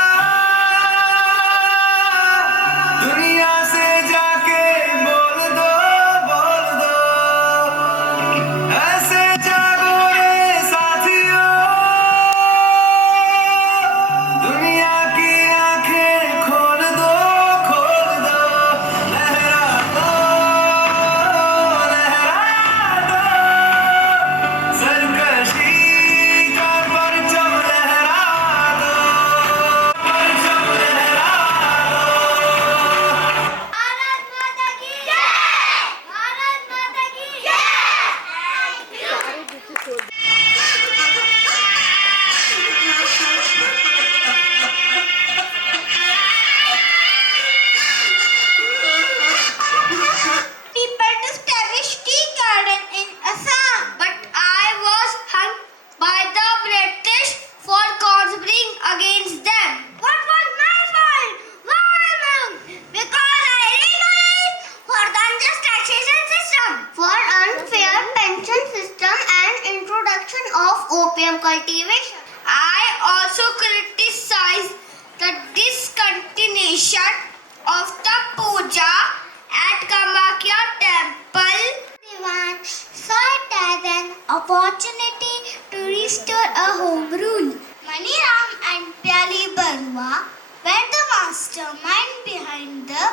Barwa were the mastermind behind the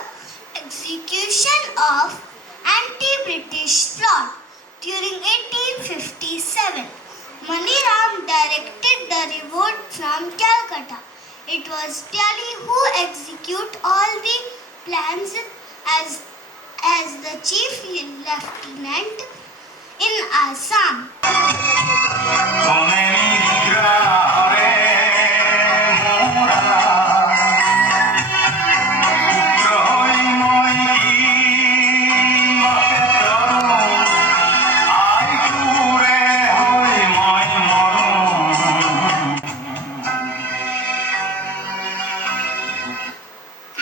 execution of anti-British plot during 1857. Mani Ram directed the revolt from Calcutta. It was Pyali who executed all the plans as the chief lieutenant in Assam.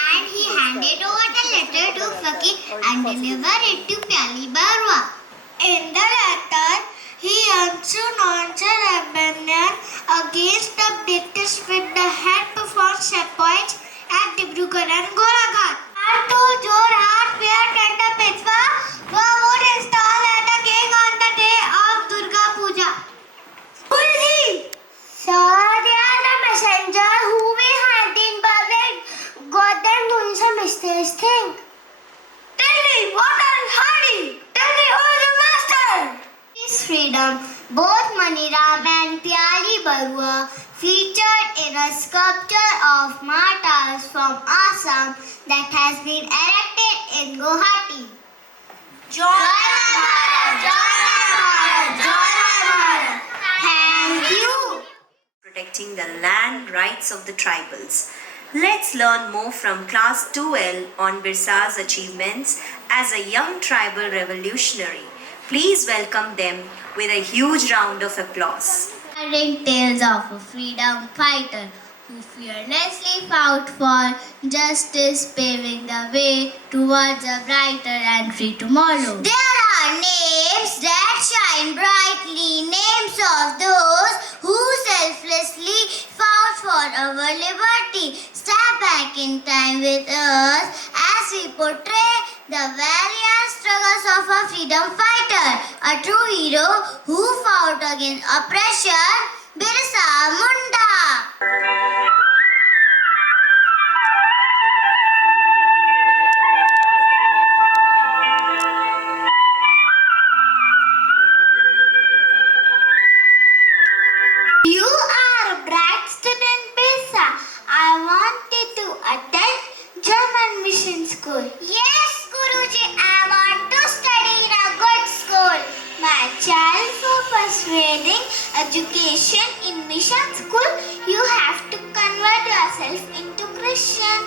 And he handed over the letter to Fakir and delivered it to Pyali Barwa. In the letter, he also launched a rebellion against the British with the head performed sepoys at Dibrugarh and Golaghat. To Jorhat, where tender Pitwa would install as the king on the day of Durga Puja. Who is he? Sir, they are the messenger who we had in Babel got them doing some mysterious thing. Tell me, what are hiding? Tell me who is the master? His freedom, both Maniram and Pyali Barua featured in a sculpture of martyrs from Assam that has been erected in Guwahati. Joy Bharat! Joy Bharat! Joy Bharat! Thank you. Protecting the land rights of the tribals. Let's learn more from class 2L on Birsa's achievements as a young tribal revolutionary. Please welcome them with a huge round of applause. Inspiring tales of a freedom fighter who fearlessly fought for justice, paving the way towards a brighter and free tomorrow. There are names that shine brightly, names of those who selflessly fought for our liberty. Step back in time with us as we portray the valiant struggles of a freedom fighter, a true hero who fought against oppression, Birsa Munda. You are a bright student, Birsa. I wanted to attend German mission school. Yes, Guruji, I want to study in a good school. My child, for persuading education in mission school, you have to convert yourself into Christian.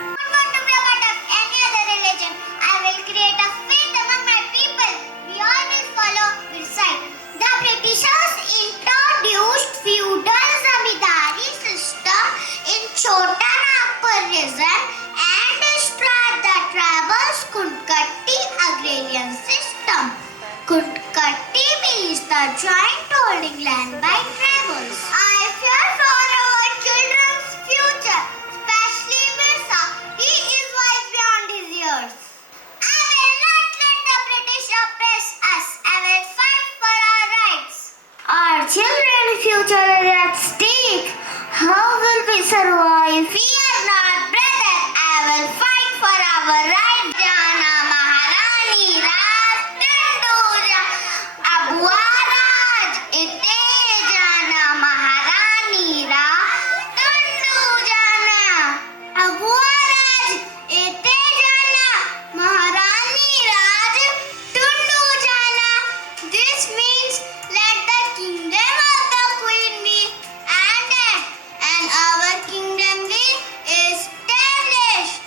I don't want to be a part of any other religion. I will create a faith among my people. We all will follow Birsa. The Britishers introduced feudal zamindari system in Chota Nagpur region and destroyed the tribals' Kudkatti agrarian system. Kudkatti means the joint holding land by tribals. I fear for our children's future, especially Birsa. He is wise beyond his years. I will not let the British oppress us. I will fight for our rights. Our children's future is at stake. How will we survive? Fear not, brother. I will fight for our rights. Jana Maharani Raj Tinduja Abua Raj Ite Jana Maharani Raj Tindujana Abua Raj Ite Jana Maharani Raj Tindujana. This means let the kingdom of the queen be ended and our kingdom be established.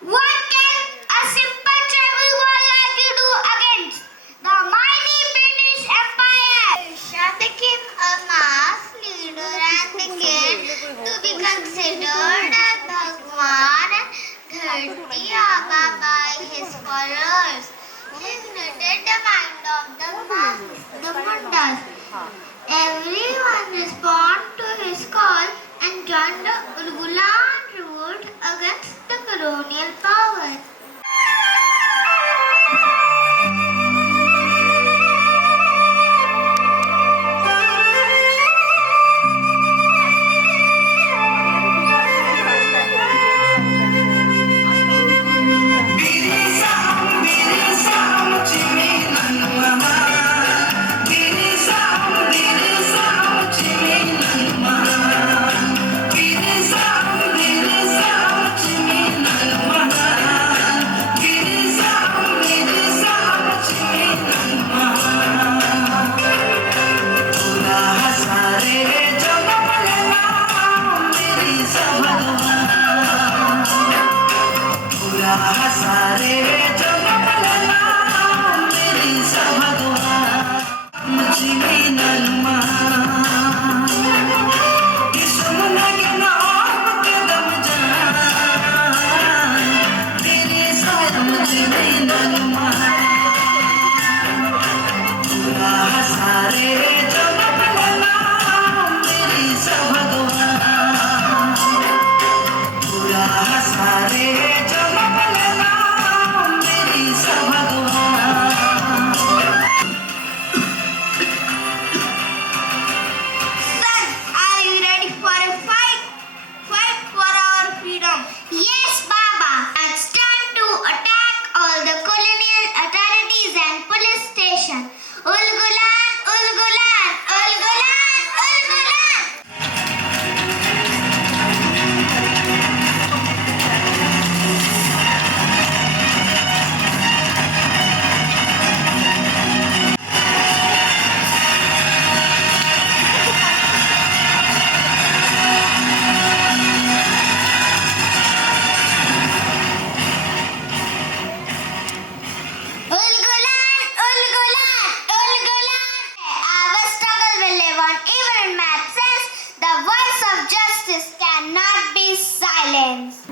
What can a simple tribal boy like you do against the mighty British Empire? Shall became a mass leader and began to be considered as Bhagwan and Dharti Aba by his followers. He ignited the mind of the masses, the Mundas. Everyone responded to his call and joined the Urgulan revolt against the colonial power. Son, are you ready for a fight? Fight for our freedom. Yes, Baba. It's time to attack all the colonial authorities and police station. Ulgulan, Ulgulan, Ulgulan, Ulgulan. Ulgulan, Ulgulan, Ulgulan. Our struggle will live on even in my absence. The voice of justice cannot be silenced.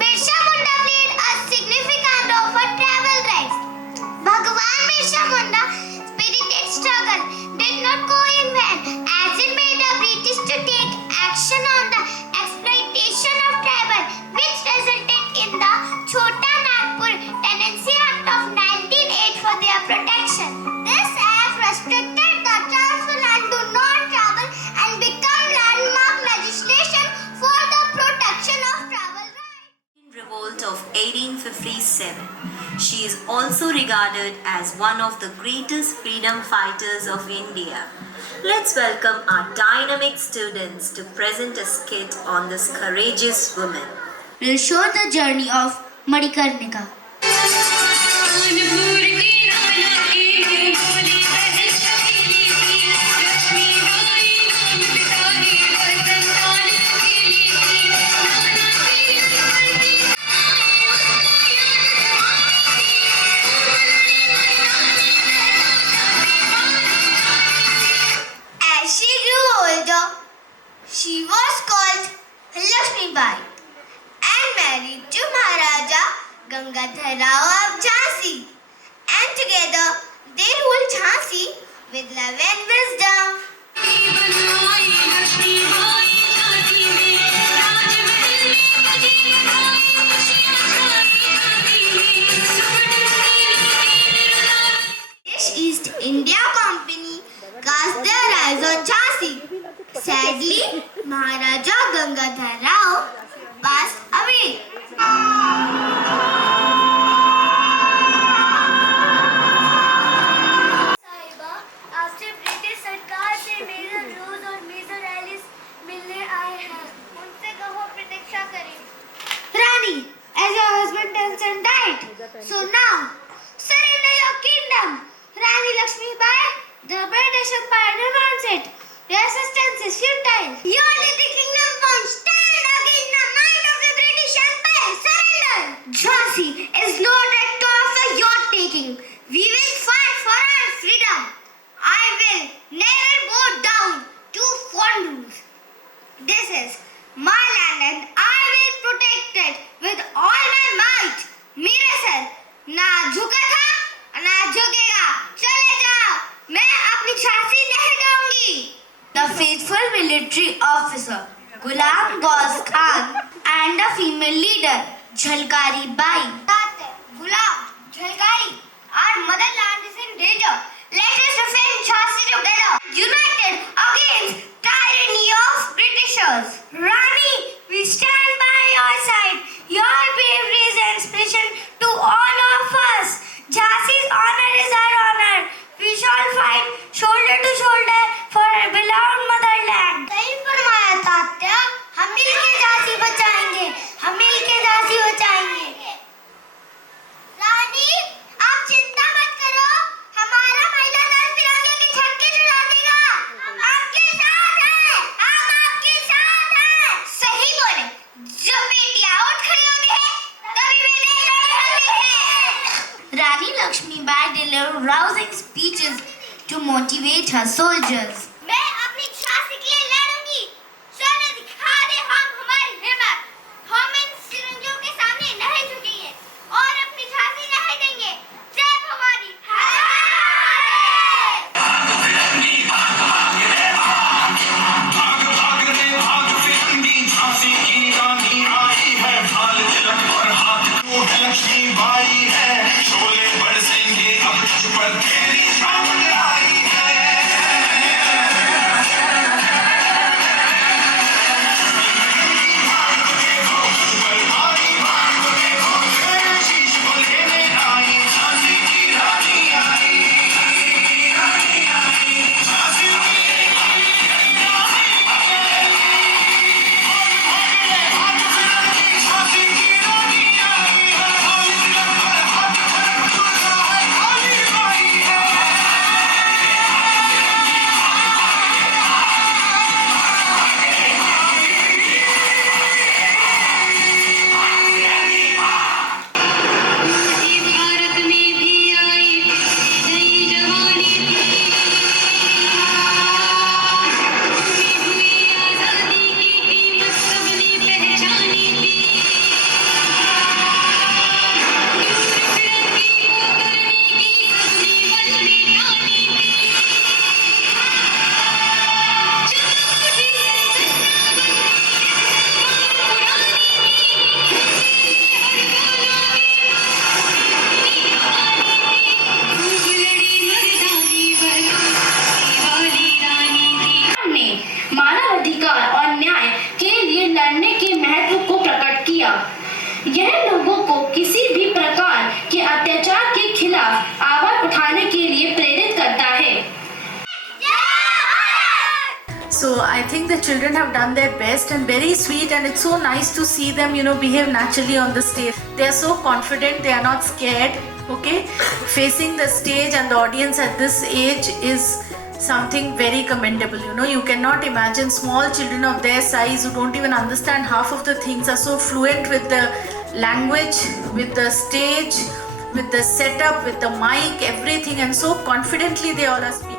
Birsa Munda played a significant role for travel rights. Bhagwan Birsa Munda spirited struggle did not go in vain as it made the British to take action on the exploitation of tribal, which resulted in the Chota Nagpur Tenancy Act of 1908 for their protection. This act restricted the transfer land to non-tribal and became landmark legislation for the protection of tribal rights. Revolt of 1857. She is also regarded as one of the greatest freedom fighters of India. Let's welcome our dynamic students to present a skit on this courageous woman. We'll show the journey of Madhikarnika. As she grew older, she was called Lakshmi Bai and married to Maharaja Gangadhar Rao of Jhansi. And together they ruled Jhansi with love and wisdom. British East India Company cast their eyes on Jhansi. Sadly, Maharaja Gangadhar Rao passed away. साहिबा, आपसे British सरकार से major रोज और major Alice मिलने आए हैं। उनसे कहो प्रतीक्षा करें। Rani, as your husband Tenson died, so now surrender your kingdom. Rani Lakshmi Bai, the British Empire demands it. Your assistance is futile. Your little kingdom won't stand against the might of the British Empire. Surrender. Jhansi is no territory for your taking. We will fight for our freedom. I will never bow down to foreign rules. This is my land and I will protect it with all my might. मेरे sir ना झुका था ना झुकेगा. चले जाओ. मैं अपनी झांसी नहीं दूंगी. The faithful military officer Ghulam Ghaus Khan and the female leader Jhalkari Bai. Ghulam, Jhalkari, our motherland is in danger. Let us defend Jhansi together, united against tyranny of Britishers. Rani, we stand by your side. Your bravery is an inspiration to all of us. Jhansi's honor is our honor. We shall fight shoulder to shoulder for our beloved motherland. सही फरमाया तात्या. हम मिलके झांसी बचाएंगे. हम मिलके झांसी बचाएंगे. रानी, आप चिंता मत करो. हमारा महिला दल तिरंगे के झंडे चढ़ा देगा. हम आपके साथ हैं. हम आपके साथ to motivate her soldiers. मैं अपनी झांसी के लिए लड़ूंगी। चलो दिखा दे हम हमारी हिम्मत। हम इन सिरंजों के सामने नहीं झुकेंगे और अपनी झांसी नहीं देंगे। जय भवानी। भाग भाग रे भाग फिरंगी झांसी की रानी आई है ढाल तिलक और हाथ कोट लक्ष्मी बाई है शोले बरसेंगे अब तुझ पर तेरी शान आई है शीश को लेने आई झांसी की रानी आई झांसी की झांसी की रानी आई है ढाल तिलक पर हाथ खड़क झुलसा है काली बाई है भारत में भी आई नई जवानी थी हुई आजादी की कीमत सबने पहचानी थी फिरंगी को करने की सबने बंदी ठानी थी ने मानव अधिकार और न्याय के लिए लड़ने के महत्व को प्रकट किया। यह लोगों को किसी भी प्रकार के अत्याचार के खिलाफ आवाज उठाने के लिए प्रेरित करता है। So I think the children have done their best and very sweet, and it's so nice to see them, behave naturally on the stage. They are so confident, they are not scared, okay? Facing the stage and the audience at this age is something very commendable, You cannot imagine small children of their size who don't even understand half of the things are so fluent with the language, with the stage, with the setup, with the mic, everything, and so confidently they all are speaking.